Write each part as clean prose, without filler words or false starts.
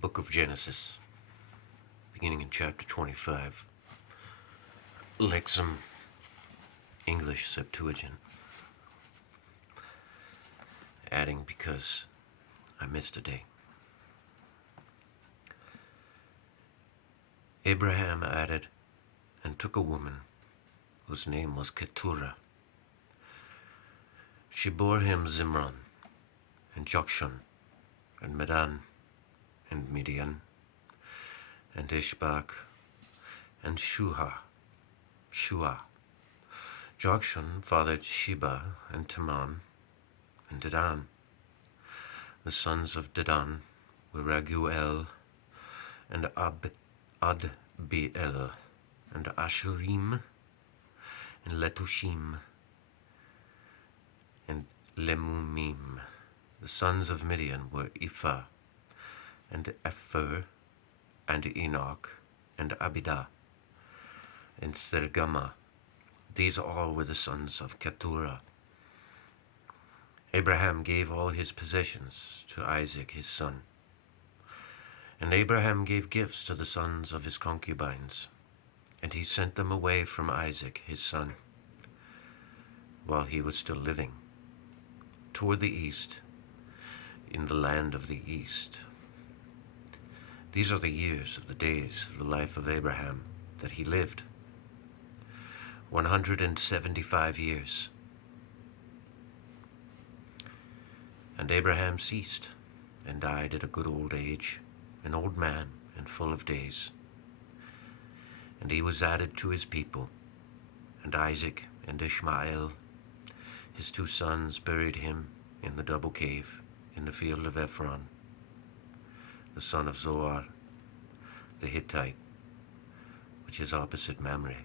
book of Genesis, beginning in chapter 25, Lexham, English Septuagint, adding because I missed a day. Abraham added and took a woman whose name was Keturah. She bore him Zimran, and Jokshan, and Medan, and Midian, and Ishbak, and Shua. Jokshan fathered Sheba, and Teman, and Dedan. The sons of Dedan were Raguel, and Adbeel, and Ashurim, and Letushim, and Lemumim. The sons of Midian were Ephah, and Epher, and Enoch, and Abidah, and Thergama. These all were the sons of Keturah. Abraham gave all his possessions to Isaac his son. And Abraham gave gifts to the sons of his concubines, and he sent them away from Isaac his son, while he was still living, toward the east, in the land of the east. These are the years of the days of the life of Abraham that he lived, 175 years. And Abraham ceased and died at a good old age, an old man and full of days. And he was added to his people, and Isaac and Ishmael, his two sons, buried him in the double cave in the field of Ephron, the son of Zoar, the Hittite, which is opposite Mamre.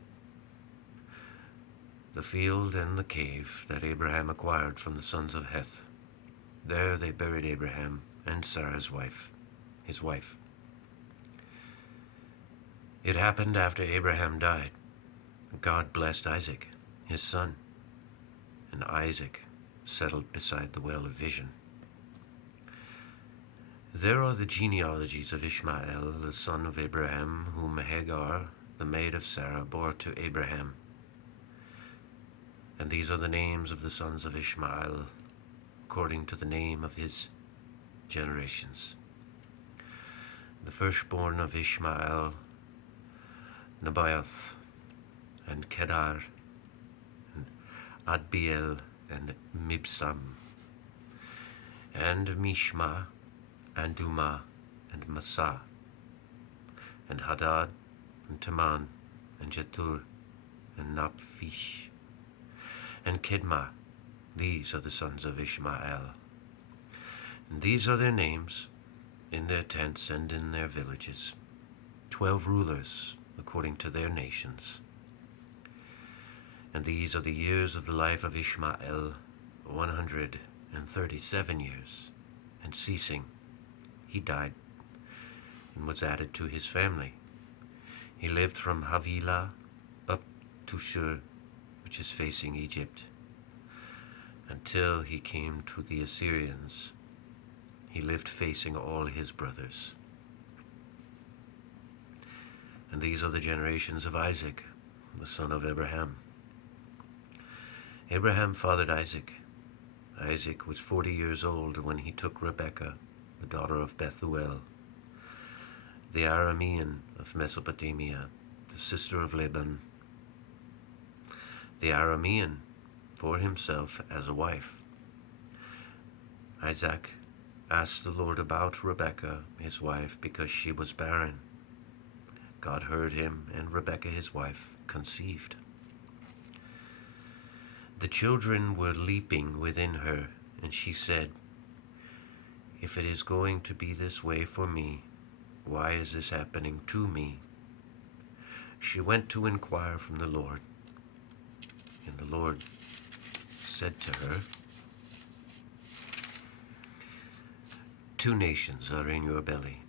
The field and the cave that Abraham acquired from the sons of Heth, there they buried Abraham and Sarah's wife, his wife. It happened after Abraham died, God blessed Isaac, his son, and Isaac settled beside the well of vision. There are the genealogies of Ishmael, the son of Abraham, whom Hagar, the maid of Sarah, bore to Abraham. And these are the names of the sons of Ishmael, according to the name of his generations. The firstborn of Ishmael, Nebaioth, and Kedar, and Adbeel, and Mibsam, and Mishma, and Duma, and Massa, and Hadad, and Teman, and Jetur, and Naphish, and Kedma. These are the sons of Ishmael. And these are their names, in their tents and in their villages, 12 rulers according to their nations. And these are the years of the life of Ishmael, 137 years, and ceasing, he died, and was added to his family. He lived from Havilah up to Shur, which is facing Egypt, until he came to the Assyrians. He lived facing all his brothers. And these are the generations of Isaac, the son of Abraham. Abraham fathered Isaac. Isaac was 40 years old when he took Rebekah, the daughter of Bethuel, the Aramean of Mesopotamia, the sister of Laban. The Aramean for himself as a wife. Isaac asked the Lord about Rebekah, his wife, because she was barren. God heard him, and Rebekah, his wife, conceived. The children were leaping within her, and she said, "If it is going to be this way for me, why is this happening to me?" She went to inquire from the Lord, and the Lord said to her, "Two nations are in your belly,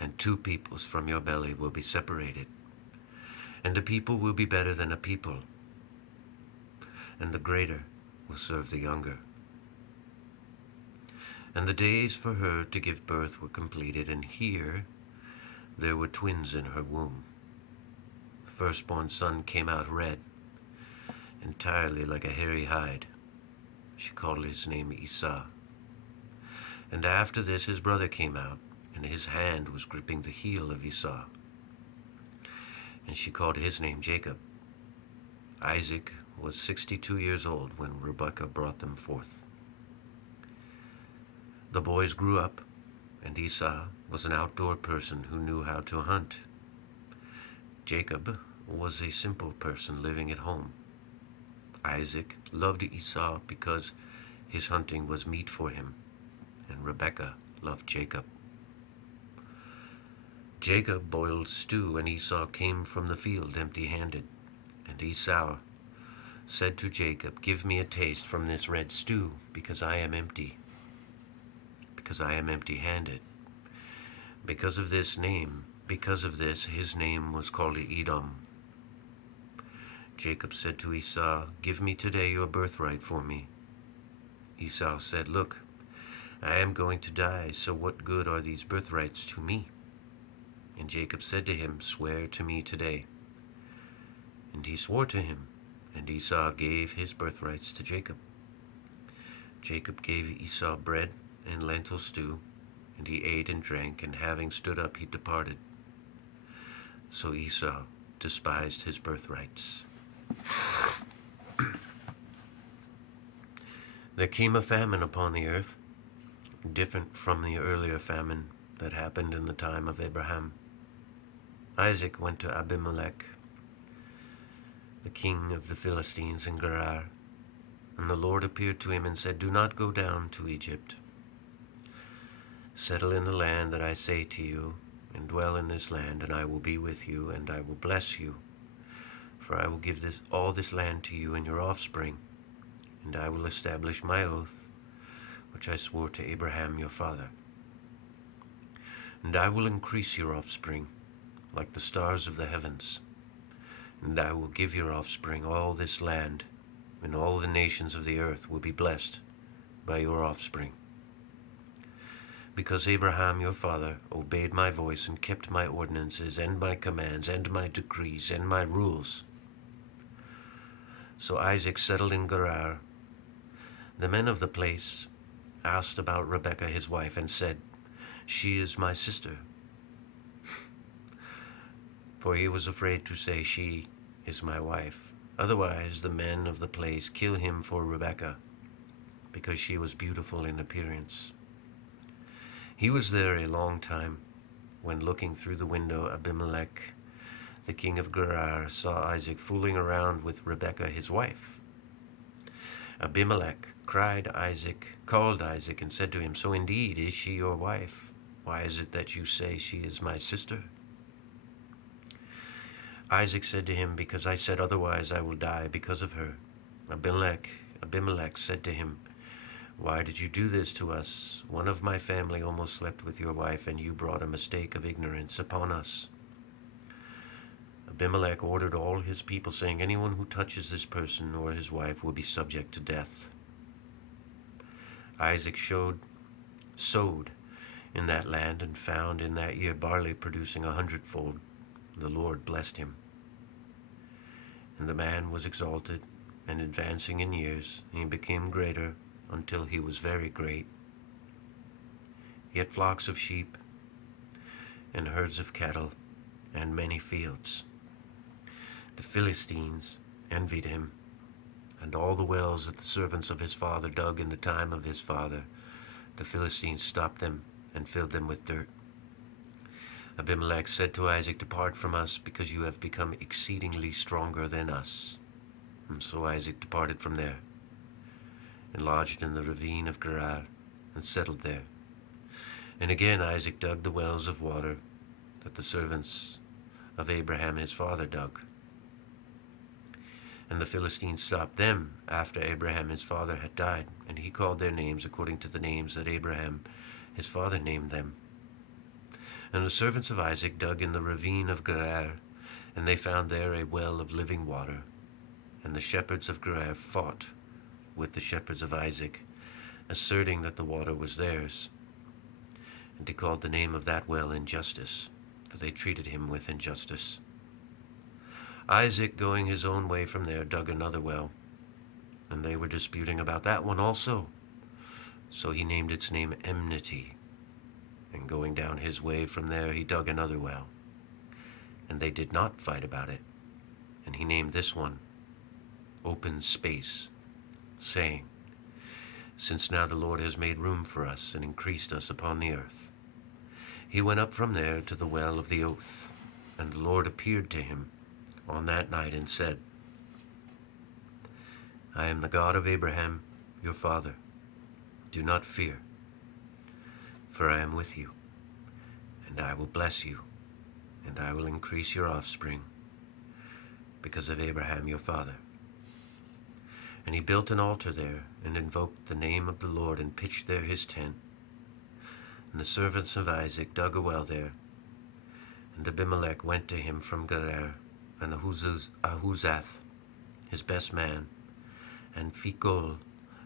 and two peoples from your belly will be separated, and a people will be better than a people, and the greater will serve the younger." And the days for her to give birth were completed, and here there were twins in her womb. The firstborn son came out red, entirely like a hairy hide. She called his name Esau. And after this his brother came out, and his hand was gripping the heel of Esau. And she called his name Jacob. Isaac was 62 years old when Rebekah brought them forth. The boys grew up, and Esau was an outdoor person who knew how to hunt. Jacob was a simple person living at home. Isaac loved Esau because his hunting was meat for him, and Rebekah loved Jacob. Jacob boiled stew, and Esau came from the field empty-handed. And Esau said to Jacob, "Give me a taste from this red stew, because I am empty, because I am empty-handed." Because of this, his name was called Edom. Jacob said to Esau, "Give me today your birthright for me." Esau said, "Look, I am going to die, so what good are these birthrights to me?" And Jacob said to him, "Swear to me today." And he swore to him, and Esau gave his birthrights to Jacob. Jacob gave Esau bread and lentil stew, and he ate and drank, and having stood up, he departed. So Esau despised his birthrights. There came a famine upon the earth, different from the earlier famine that happened in the time of Abraham. Isaac went to Abimelech, the king of the Philistines, in Gerar, and the Lord appeared to him and said, "Do not go down to Egypt. Settle in the land that I say to you, and dwell in this land, and I will be with you, and I will bless you. For I will give all this land to you and your offspring, and I will establish my oath, which I swore to Abraham your father. And I will increase your offspring like the stars of the heavens, and I will give your offspring all this land, and all the nations of the earth will be blessed by your offspring. Because Abraham your father obeyed my voice and kept my ordinances and my commands and my decrees and my rules." So Isaac settled in Gerar. The men of the place asked about Rebekah his wife and said, "She is my sister." For he was afraid to say, "She is my wife." Otherwise the men of the place kill him for Rebekah, because she was beautiful in appearance. He was there a long time. When looking through the window, Abimelech, the king of Gerar, saw Isaac fooling around with Rebekah his wife. Abimelech called Isaac and said to him, "So indeed is she your wife? Why is it that you say she is my sister?" Isaac said to him, "Because I said otherwise I will die because of her." Abimelech said to him, "Why did you do this to us? One of my family almost slept with your wife, and you brought a mistake of ignorance upon us." Abimelech ordered all his people, saying, "Anyone who touches this person or his wife will be subject to death." Isaac sowed in that land and found in that year barley producing 100-fold. The Lord blessed him. And the man was exalted and advancing in years, and he became greater until he was very great. He had flocks of sheep and herds of cattle and many fields. The Philistines envied him, and all the wells that the servants of his father dug in the time of his father, the Philistines stopped them and filled them with dirt. Abimelech said to Isaac, "Depart from us, because you have become exceedingly stronger than us." And so Isaac departed from there, and lodged in the ravine of Gerar, and settled there. And again Isaac dug the wells of water that the servants of Abraham his father dug. And the Philistines stopped them after Abraham his father had died, and he called their names according to the names that Abraham his father named them. And the servants of Isaac dug in the ravine of Gerar, and they found there a well of living water. And the shepherds of Gerar fought with the shepherds of Isaac, asserting that the water was theirs. And he called the name of that well Injustice, for they treated him with injustice. Isaac, going his own way from there, dug another well, and they were disputing about that one also. So he named its name Enmity. And going down his way from there, he dug another well, and they did not fight about it. And he named this one Open Space, saying, Since now the Lord has made room for us and increased us upon the earth. He went up from there to the well of the oath, and the Lord appeared to him on that night and said, I am the God of Abraham, your father. Do not fear, for I am with you, and I will bless you, and I will increase your offspring because of Abraham your father. And he built an altar there and invoked the name of the Lord and pitched there his tent. And the servants of Isaac dug a well there. And Abimelech went to him from Gerar, and Ahuzath, his best man, and Phicol,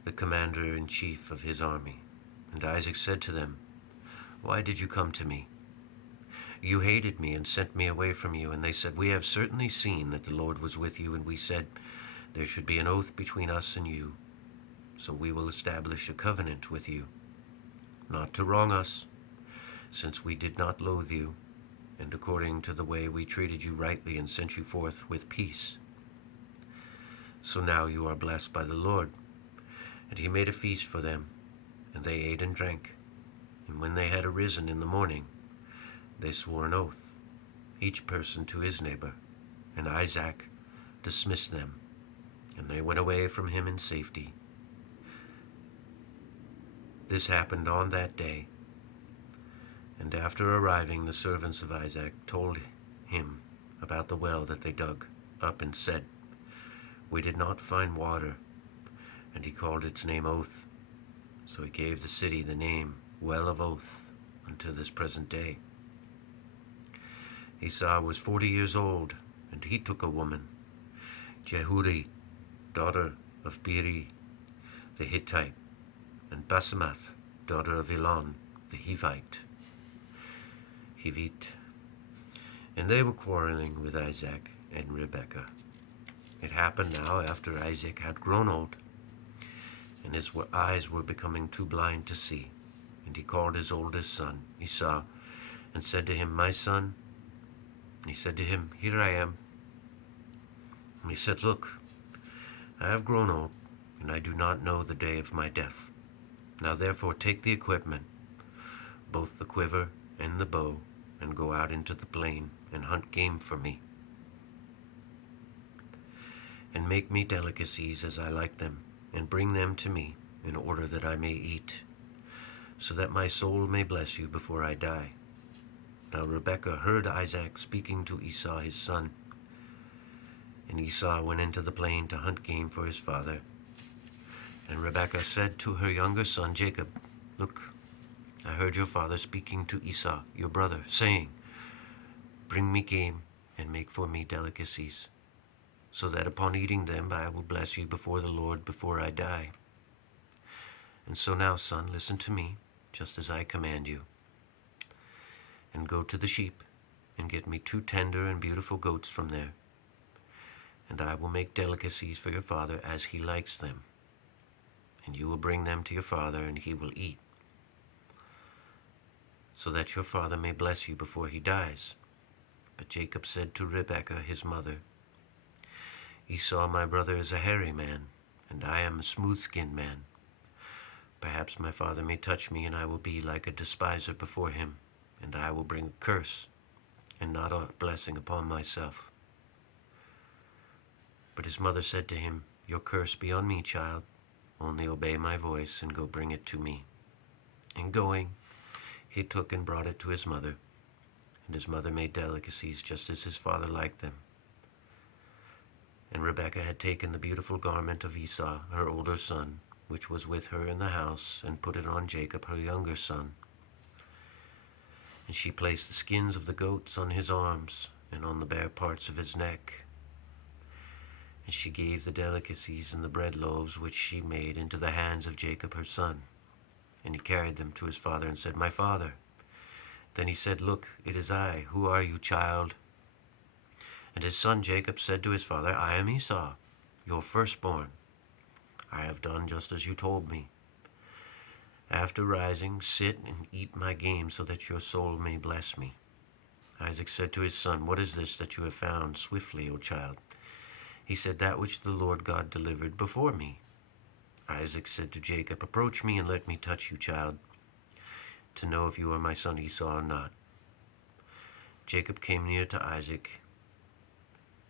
the commander-in-chief of his army. And Isaac said to them, Why did you come to me? You hated me and sent me away from you. And they said, We have certainly seen that the Lord was with you. And we said, There should be an oath between us and you. So we will establish a covenant with you, not to wrong us, since we did not loathe you, and according to the way we treated you rightly and sent you forth with peace. So now you are blessed by the Lord. And he made a feast for them, and they ate and drank. And when they had arisen in the morning, they swore an oath, each person to his neighbor. And Isaac dismissed them, and they went away from him in safety. This happened on that day. And after arriving, the servants of Isaac told him about the well that they dug up and said, We did not find water. And he called its name Oath. So he gave the city the name Well of Oath unto this present day. Esau was 40 years old, and he took a woman, Jehudi, daughter of Beri the Hittite, and Basemath, daughter of Elon the Hivite. And they were quarreling with Isaac and Rebekah. It happened now after Isaac had grown old, and his eyes were becoming too blind to see. And he called his oldest son, Esau, and said to him, My son. And he said to him, Here I am. And he said, Look, I have grown old, and I do not know the day of my death. Now therefore take the equipment, both the quiver and the bow, and go out into the plain and hunt game for me. And make me delicacies as I like them, and bring them to me, in order that I may eat, so that my soul may bless you before I die. Now Rebekah heard Isaac speaking to Esau his son. And Esau went into the plain to hunt game for his father. And Rebekah said to her younger son Jacob, Look, I heard your father speaking to Esau, your brother, saying, Bring me game and make for me delicacies, so that upon eating them I will bless you before the Lord before I die. And so now, son, listen to me, just as I command you. And go to the sheep, and get me 2 tender and beautiful goats from there. And I will make delicacies for your father as he likes them. And you will bring them to your father, and he will eat, so that your father may bless you before he dies. But Jacob said to Rebekah his mother, Esau my brother is a hairy man, and I am a smooth-skinned man. Perhaps my father may touch me, and I will be like a despiser before him, and I will bring a curse, and not a blessing upon myself. But his mother said to him, Your curse be on me, child. Only obey my voice, and go bring it to me. And going, he took and brought it to his mother, and his mother made delicacies just as his father liked them. And Rebekah had taken the beautiful garment of Esau, her older son, which was with her in the house, and put it on Jacob, her younger son. And she placed the skins of the goats on his arms and on the bare parts of his neck. And she gave the delicacies and the bread loaves which she made into the hands of Jacob her son, And he carried them to his father and said, "My father." Then he said, "Look, it is I. Who are you, child?" And his son Jacob said to his father, "I am Esau, your firstborn. I have done just as you told me. After rising, sit and eat my game so that your soul may bless me." Isaac said to his son, "What is this that you have found swiftly, O child?" He said, "That which the Lord God delivered before me." Isaac said to Jacob, "Approach me and let me touch you, child, to know if you are my son Esau or not." Jacob came near to Isaac,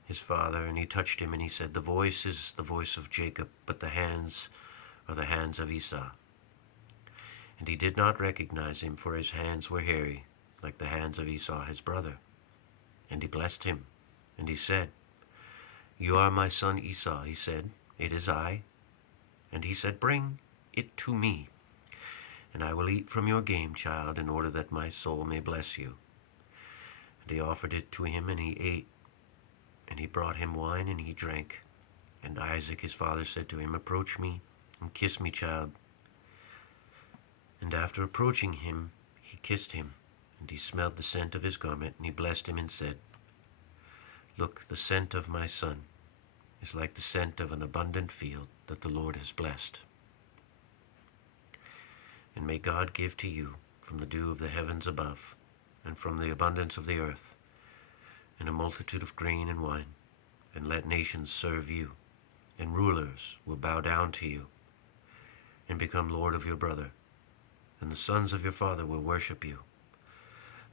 his father, and he touched him, and he said, "The voice is the voice of Jacob, but the hands are the hands of Esau." And he did not recognize him, for his hands were hairy, like the hands of Esau his brother. And he blessed him, and he said, "You are my son Esau." He said, "It is I." And he said, "Bring it to me, and I will eat from your game, child, in order that my soul may bless you." And he offered it to him, and he ate. And he brought him wine, and he drank. And Isaac his father said to him, "Approach me, and kiss me, child." And after approaching him, he kissed him, and he smelled the scent of his garment, and he blessed him and said, "Look, the scent of my son is like the scent of an abundant field that the Lord has blessed. And may God give to you from the dew of the heavens above, and from the abundance of the earth, and a multitude of grain and wine, and let nations serve you, and rulers will bow down to you, and become lord of your brother, and the sons of your father will worship you.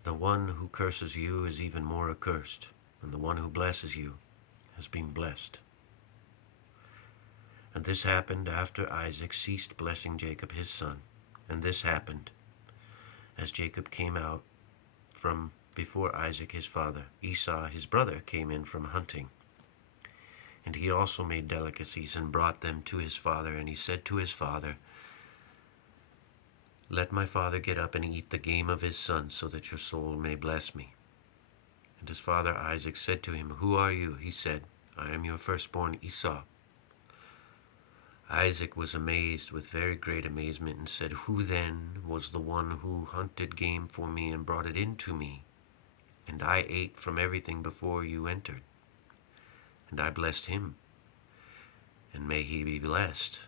The one who curses you is even more accursed, and the one who blesses you has been blessed." And this happened after Isaac ceased blessing Jacob his son. And this happened as Jacob came out from before Isaac his father. Esau his brother came in from hunting, and he also made delicacies and brought them to his father. And he said to his father, "Let my father get up and eat the game of his son, so that your soul may bless me." And his father Isaac said to him, "Who are you?" He said, "I am your firstborn Esau." Isaac was amazed with very great amazement and said, "Who then was the one who hunted game for me and brought it in to me? And I ate from everything before you entered. And I blessed him, and may he be blessed."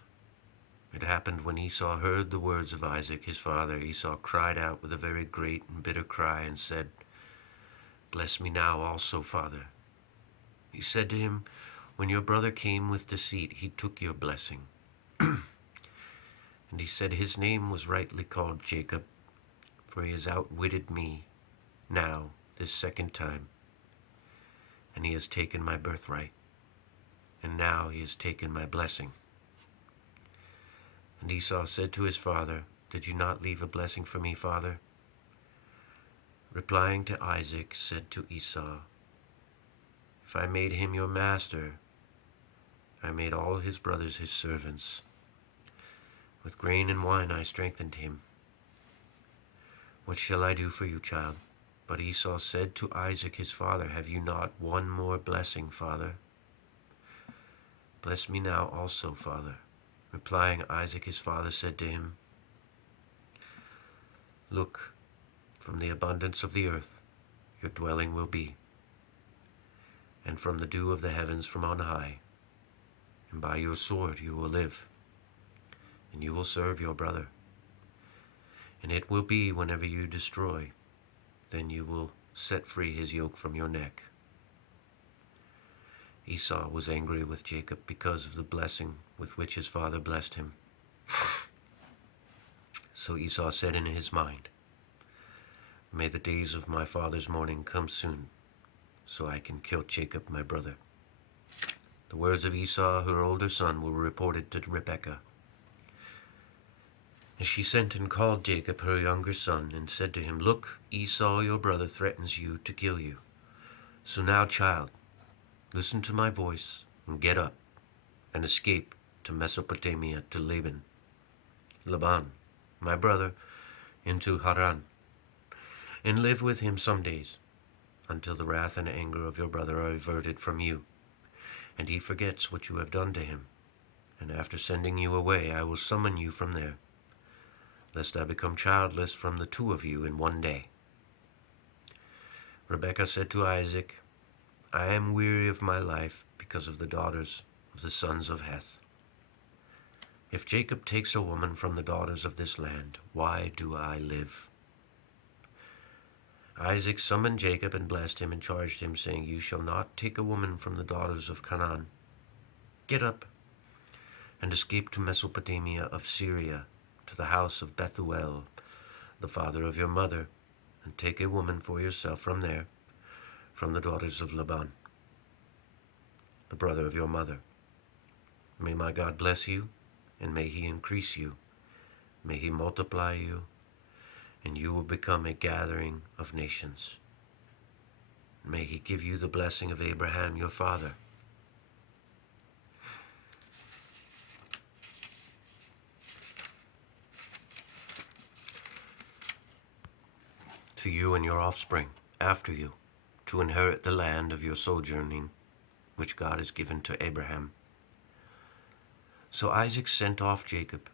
It happened when Esau heard the words of Isaac his father, Esau cried out with a very great and bitter cry and said, "Bless me now also, father." He said to him, "When your brother came with deceit, he took your blessing." And he said, "His name was rightly called Jacob, for he has outwitted me now this second time, and he has taken my birthright, and now he has taken my blessing." And Esau said to his father, "Did you not leave a blessing for me, father?" Replying to Isaac, said to Esau, "If I made him your master, I made all his brothers his servants. With grain and wine I strengthened him. What shall I do for you, child?" But Esau said to Isaac his father, "Have you not one more blessing, father? Bless me now also, father." Replying, Isaac his father said to him, "Look, from the abundance of the earth your dwelling will be, and from the dew of the heavens from on high, and by your sword you will live, and you will serve your brother. And it will be whenever you destroy, then you will set free his yoke from your neck." Esau was angry with Jacob because of the blessing with which his father blessed him. So Esau said in his mind, "May the days of my father's mourning come soon, so I can kill Jacob my brother." The words of Esau, her older son, were reported to Rebekah. And she sent and called Jacob, her younger son, and said to him, "Look, Esau your brother threatens you to kill you. So now, child, listen to my voice and get up and escape to Mesopotamia to Laban, my brother, into Haran, and live with him some days, until the wrath and anger of your brother are averted from you, and he forgets what you have done to him. And after sending you away, I will summon you from there. lest I become childless from the two of you in one day. Rebekah said to Isaac, I am weary of my life because of the daughters of the sons of Heth. If Jacob takes a woman from the daughters of this land, why do I live? Isaac summoned Jacob and blessed him and charged him, saying, You shall not take a woman from the daughters of Canaan. Get up and escape to Mesopotamia of Syria, to the house of Bethuel, the father of your mother, and take a woman for yourself from there, from the daughters of Laban, the brother of your mother. May my God bless you, and may he increase you. May he multiply you, and you will become a gathering of nations. May he give you the blessing of Abraham your father. To you and your offspring after you, to inherit the land of your sojourning, which God has given to Abraham. So Isaac sent off Jacob,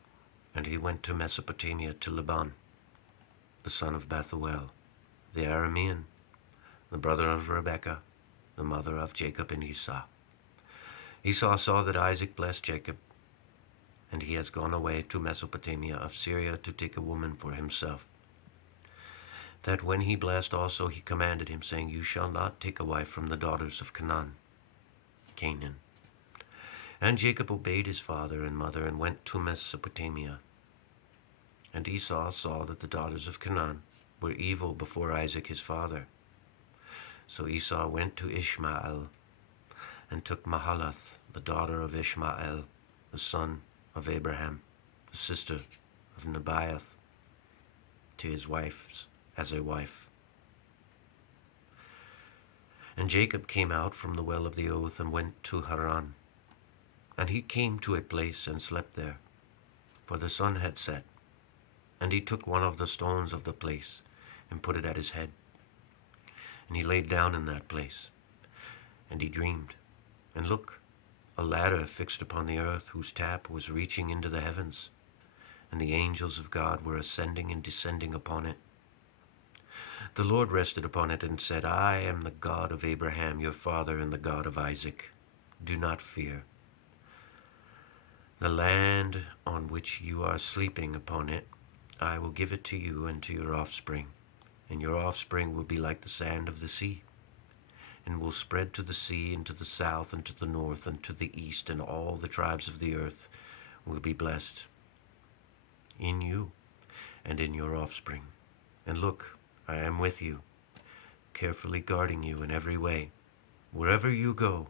and he went to Mesopotamia to Laban, the son of Bethuel, the Aramean, the brother of Rebekah, the mother of Jacob and Esau. Esau saw that Isaac blessed Jacob, and he has gone away to Mesopotamia of Syria to take a woman for himself. That when he blessed also, he commanded him, saying, You shall not take a wife from the daughters of Canaan. And Jacob obeyed his father and mother and went to Mesopotamia. And Esau saw that the daughters of Canaan were evil before Isaac his father. So Esau went to Ishmael and took Mahalath, the daughter of Ishmael, the son of Abraham, the sister of Nebaioth, to his wife as a wife. And Jacob came out from the well of the oath and went to Haran. And he came to a place and slept there, for the sun had set. And he took one of the stones of the place and put it at his head. And he laid down in that place. And he dreamed. And look, a ladder fixed upon the earth, whose tap was reaching into the heavens. And the angels of God were ascending and descending upon it. The Lord rested upon it and said, I am the God of Abraham, your father, and the God of Isaac. Do not fear. The land on which you are sleeping upon it, I will give it to you and to your offspring, and your offspring will be like the sand of the sea, and will spread to the sea and to the south and to the north and to the east, and all the tribes of the earth will be blessed in you and in your offspring. And look, I am with you, carefully guarding you in every way, wherever you go.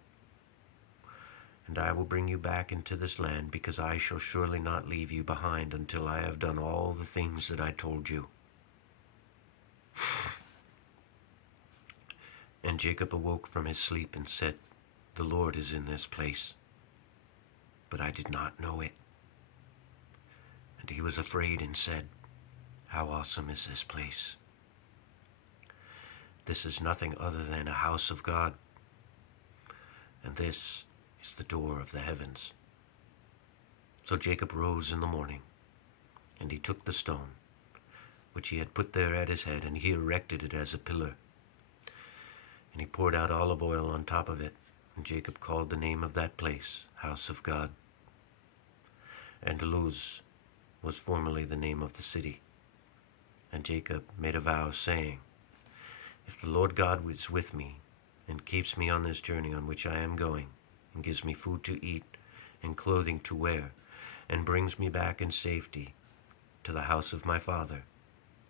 And I will bring you back into this land, because I shall surely not leave you behind until I have done all the things that I told you. And Jacob awoke from his sleep and said, The Lord is in this place. But I did not know it. And he was afraid and said, How awesome is this place! This is nothing other than a house of God, and this is the door of the heavens. So Jacob rose in the morning, and he took the stone, which he had put there at his head, and he erected it as a pillar. And he poured out olive oil on top of it, and Jacob called the name of that place, House of God. And Luz was formerly the name of the city. And Jacob made a vow, saying, If the Lord God is with me, and keeps me on this journey on which I am going, and gives me food to eat and clothing to wear, and brings me back in safety to the house of my father,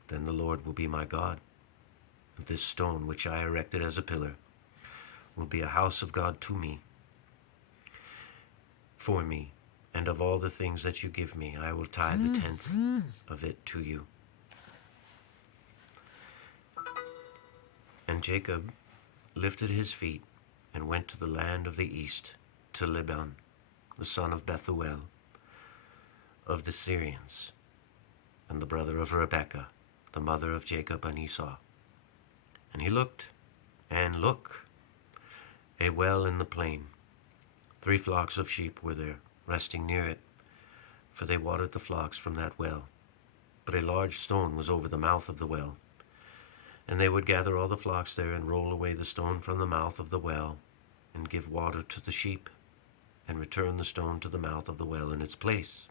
then the Lord will be my God. And this stone which I erected as a pillar will be a house of God to me, for me, and of all the things that you give me, I will tithe the 10th of it to you. And Jacob lifted his feet and went to the land of the east, to Laban, the son of Bethuel, of the Syrians, and the brother of Rebekah, the mother of Jacob and Esau. And he looked, and look, a well in the plain. 3 flocks of sheep were there, resting near it, for they watered the flocks from that well. But a large stone was over the mouth of the well. And they would gather all the flocks there and roll away the stone from the mouth of the well and give water to the sheep and return the stone to the mouth of the well in its place.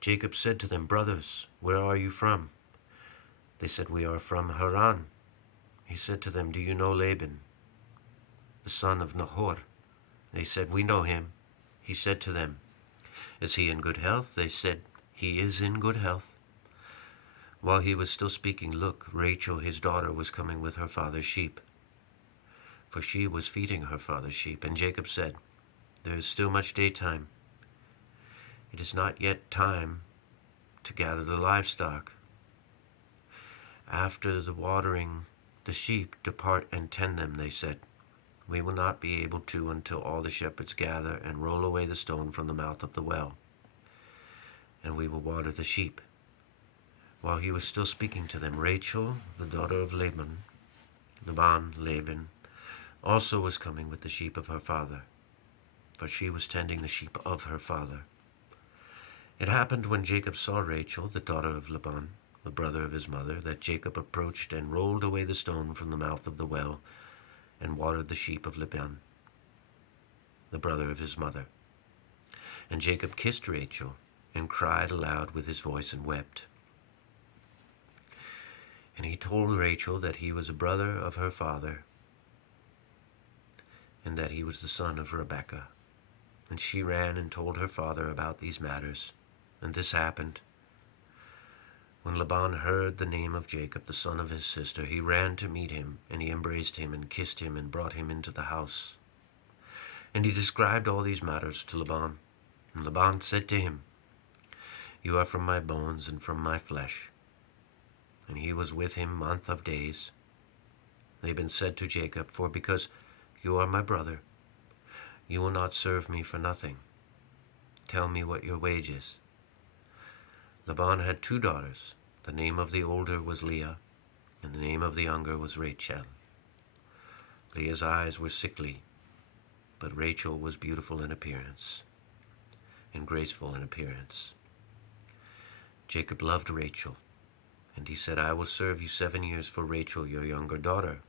Jacob said to them, "Brothers, where are you from?" They said, "We are from Haran." He said to them, "Do you know Laban, the son of Nahor?" They said, "We know him." He said to them, "Is he in good health?" They said, "He is in good health." While he was still speaking, look, Rachel, his daughter, was coming with her father's sheep, for she was feeding her father's sheep. And Jacob said, "There is still much daytime. It is not yet time to gather the livestock. After the watering, the sheep, depart and tend them," they said. "We will not be able to until all the shepherds gather and roll away the stone from the mouth of the well, and we will water the sheep." While he was still speaking to them, Rachel, the daughter of Laban, also was coming with the sheep of her father, for she was tending the sheep of her father. It happened when Jacob saw Rachel, the daughter of Laban, the brother of his mother, that Jacob approached and rolled away the stone from the mouth of the well and watered the sheep of Laban, the brother of his mother. And Jacob kissed Rachel and cried aloud with his voice and wept. And he told Rachel that he was a brother of her father and that he was the son of Rebekah. And she ran and told her father about these matters. And this happened. When Laban heard the name of Jacob, the son of his sister, he ran to meet him, and he embraced him and kissed him and brought him into the house. And he described all these matters to Laban. And Laban said to him, "You are from my bones and from my flesh." And he was with him month of days. Laban said to Jacob, "For because you are my brother, you will not serve me for nothing. Tell me what your wage is." Laban had 2 daughters. The name of the older was Leah, and the name of the younger was Rachel. Leah's eyes were sickly, but Rachel was beautiful in appearance and graceful in appearance. Jacob loved Rachel, and he said, "I will serve you 7 years for Rachel, your younger daughter."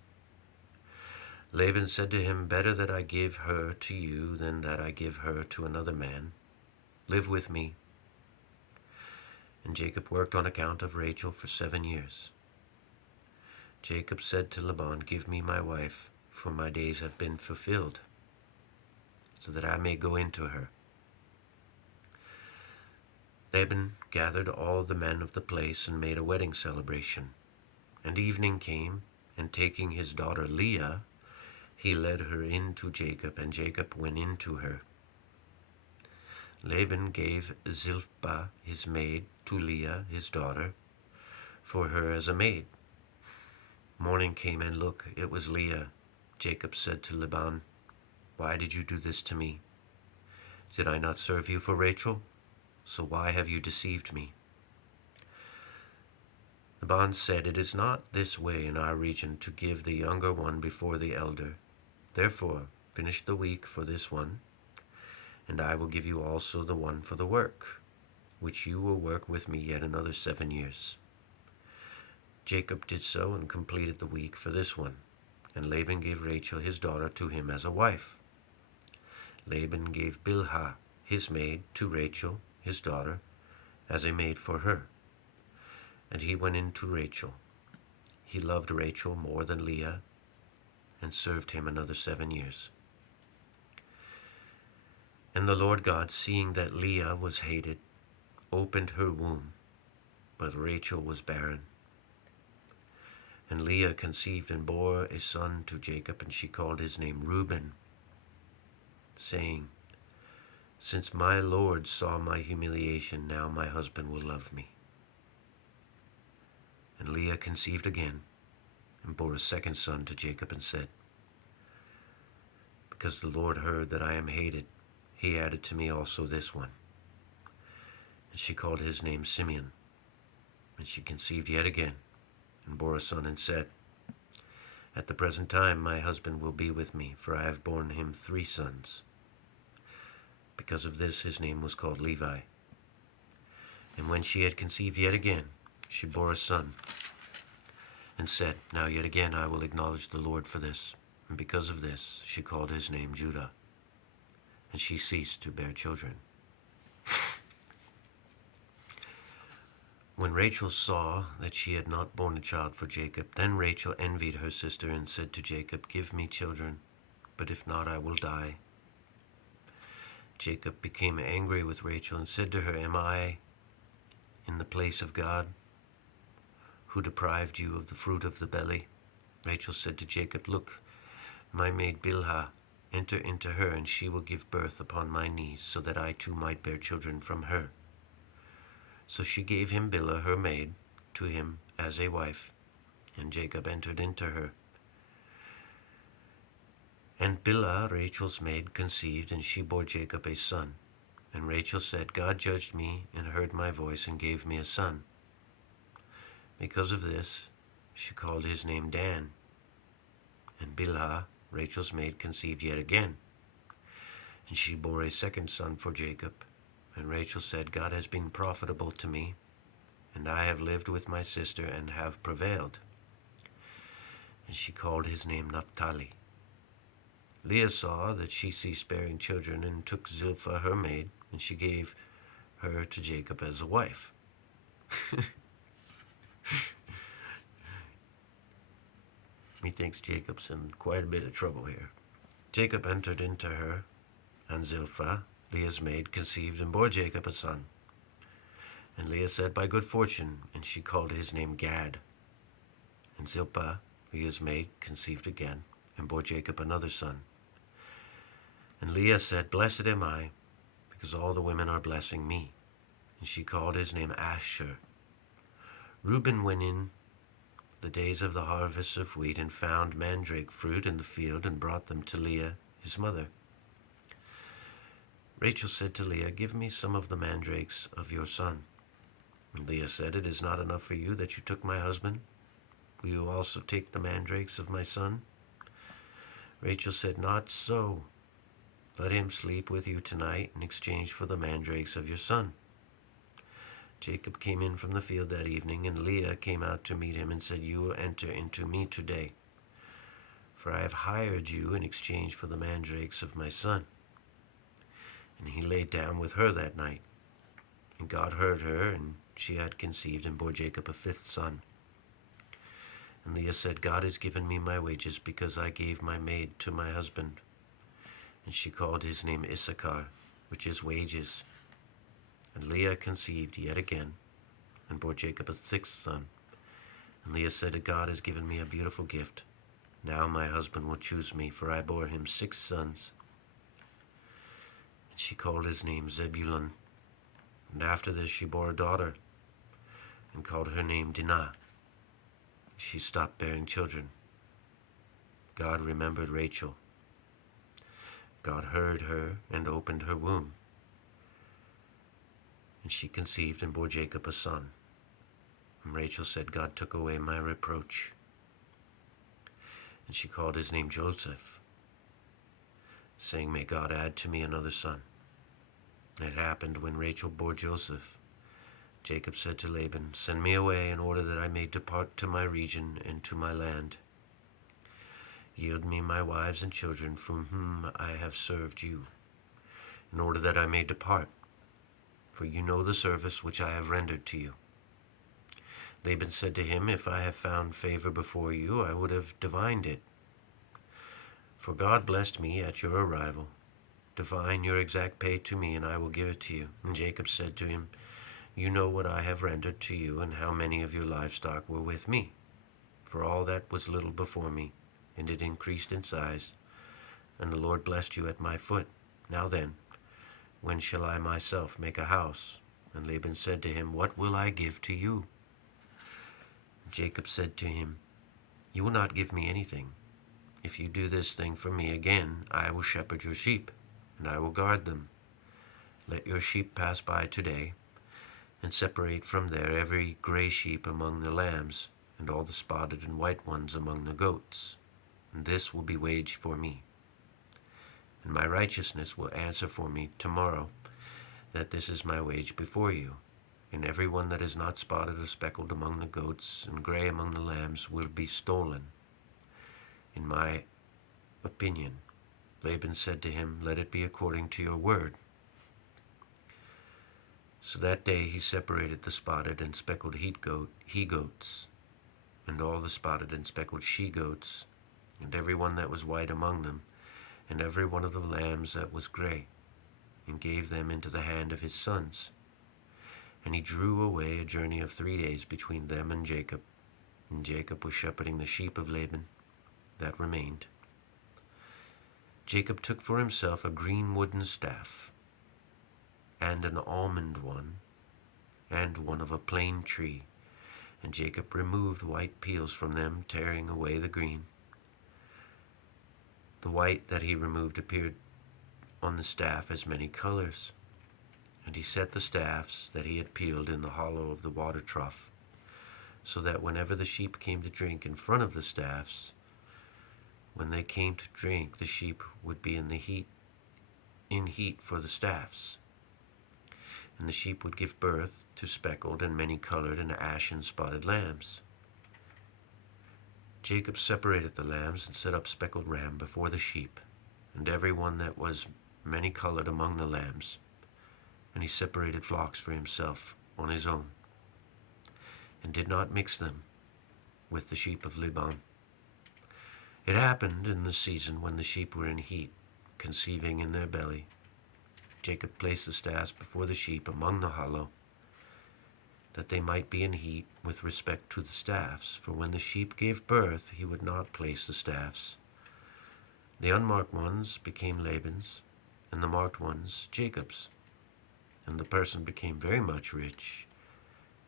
Laban said to him, "Better that I give her to you than that I give her to another man. Live with me." And Jacob worked on account of Rachel for 7 years. Jacob said to Laban, "Give me my wife, for my days have been fulfilled, so that I may go into her." Laban gathered all the men of the place and made a wedding celebration. And evening came, and taking his daughter Leah, he led her in to Jacob, and Jacob went in to her. Laban gave Zilpah his maid to Leah his daughter for her as a maid. Morning came, and look, it was Leah. Jacob said to Laban, "Why did you do this to me? Did I not serve you for Rachel? So why have you deceived me?" Laban said, "It is not this way in our region to give the younger one before the elder. Therefore, finish the week for this one, and I will give you also the one for the work, which you will work with me yet another 7 years." Jacob did so and completed the week for this one, and Laban gave Rachel his daughter to him as a wife. Laban gave Bilhah his maid to Rachel his daughter as a maid for her, and he went in to Rachel. He loved Rachel more than Leah and served him another 7 years. And the Lord God, seeing that Leah was hated, opened her womb, but Rachel was barren. And Leah conceived and bore a son to Jacob, and she called his name Reuben, saying, "Since my Lord saw my humiliation, now my husband will love me." And Leah conceived again and bore a second son to Jacob and said, "Because the Lord heard that I am hated, he added to me also this one." And she called his name Simeon. And she conceived yet again and bore a son and said, "At the present time my husband will be with me, for I have borne him 3 sons." Because of this his name was called Levi. And when she had conceived yet again, she bore a son, and said, Now yet again I will acknowledge the Lord for this. And because of this she called his name Judah, and she ceased to bear children. When Rachel saw that she had not borne a child for Jacob, then Rachel envied her sister and said to Jacob, Give me children, but if not, I will die. Jacob became angry with Rachel and said to her, Am I in the place of God, who deprived you of the fruit of the belly? Rachel said to Jacob, Look, my maid Bilhah, enter into her, and she will give birth upon my knees, so that I too might bear children from her. So she gave him Bilhah, her maid, to him as a wife, and Jacob entered into her. And Bilhah, Rachel's maid, conceived, and she bore Jacob a son. And Rachel said, God judged me and heard my voice and gave me a son. Because of this, she called his name Dan. And Bilhah, Rachel's maid, conceived yet again, and she bore a second son for Jacob. And Rachel said, God has been profitable to me, and I have lived with my sister and have prevailed. And she called his name Naphtali. Leah saw that she ceased bearing children, and took Zilpah her maid, and she gave her to Jacob as a wife. Methinks Jacob's in quite a bit of trouble here. Jacob entered into her, and Zilpah, Leah's maid, conceived and bore Jacob a son. And Leah said, By good fortune, and she called his name Gad. And Zilpah, Leah's maid, conceived again, and bore Jacob another son. And Leah said, Blessed am I, because all the women are blessing me. And she called his name Asher. Reuben went in the days of the harvest of wheat, and found mandrake fruit in the field, and brought them to Leah, his mother. Rachel said to Leah, Give me some of the mandrakes of your son. And Leah said, It is not enough for you that you took my husband. Will you also take the mandrakes of my son? Rachel said, Not so. Let him sleep with you tonight in exchange for the mandrakes of your son. Jacob came in from the field that evening, and Leah came out to meet him and said, You will enter into me today, for I have hired you in exchange for the mandrakes of my son. And he lay down with her that night. And God heard her, and she had conceived and bore Jacob a fifth son. And Leah said, God has given me my wages, because I gave my maid to my husband. And she called his name Issachar, which is wages. And Leah conceived yet again, and bore Jacob a sixth son. And Leah said, God has given me a beautiful gift. Now my husband will choose me, for I bore him 6 sons. And she called his name Zebulun. And after this she bore a daughter, and called her name Dinah. She stopped bearing children. God remembered Rachel. God heard her and opened her womb. And she conceived and bore Jacob a son. And Rachel said, God took away my reproach. And she called his name Joseph, saying, May God add to me another son. And it happened when Rachel bore Joseph, Jacob said to Laban, Send me away in order that I may depart to my region and to my land. Yield me my wives and children from whom I have served you, in order that I may depart, for you know the service which I have rendered to you. Laban said to him, If I have found favor before you, I would have divined it. For God blessed me at your arrival. Divine your exact pay to me, and I will give it to you. And Jacob said to him, You know what I have rendered to you, and how many of your livestock were with me. For all that was little before me, and it increased in size. And the Lord blessed you at my foot. Now then, when shall I myself make a house? And Laban said to him, What will I give to you? Jacob said to him, You will not give me anything. If you do this thing for me again, I will shepherd your sheep, and I will guard them. Let your sheep pass by today, and separate from there every gray sheep among the lambs, and all the spotted and white ones among the goats. And this will be wage for me. And my righteousness will answer for me tomorrow, that this is my wage before you. and every one that is not spotted or speckled among the goats and gray among the lambs will be stolen. In my opinion, Laban said to him, "Let it be according to your word." So that day he separated the spotted and speckled he-goats, and all the spotted and speckled she-goats, and every one that was white among them, and every one of the lambs that was gray, and gave them into the hand of his sons. And he drew away a journey of 3 days between them and Jacob was shepherding the sheep of Laban that remained. Jacob took for himself a green wooden staff, and an almond one, and one of a plane tree, and Jacob removed white peels from them, tearing away the green. The white that he removed appeared on the staff as many colors, and he set the staffs that he had peeled in the hollow of the water trough, so that whenever the sheep came to drink in front of the staffs, when they came to drink, the sheep would be in heat for the staffs. And the sheep would give birth to speckled and many-colored and ashen-spotted lambs. Jacob separated the lambs and set up speckled ram before the sheep, and every one that was many-colored among the lambs. And he separated flocks for himself on his own, and did not mix them with the sheep of Laban. It happened in the season when the sheep were in heat, conceiving in their belly. Jacob placed the staffs before the sheep among the hollow, that they might be in heat with respect to the staffs, for when the sheep gave birth, he would not place the staffs. The unmarked ones became Laban's, and the marked ones Jacob's. And the person became very much rich,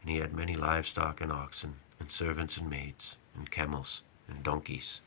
and he had many livestock and oxen, and servants and maids, and camels and donkeys.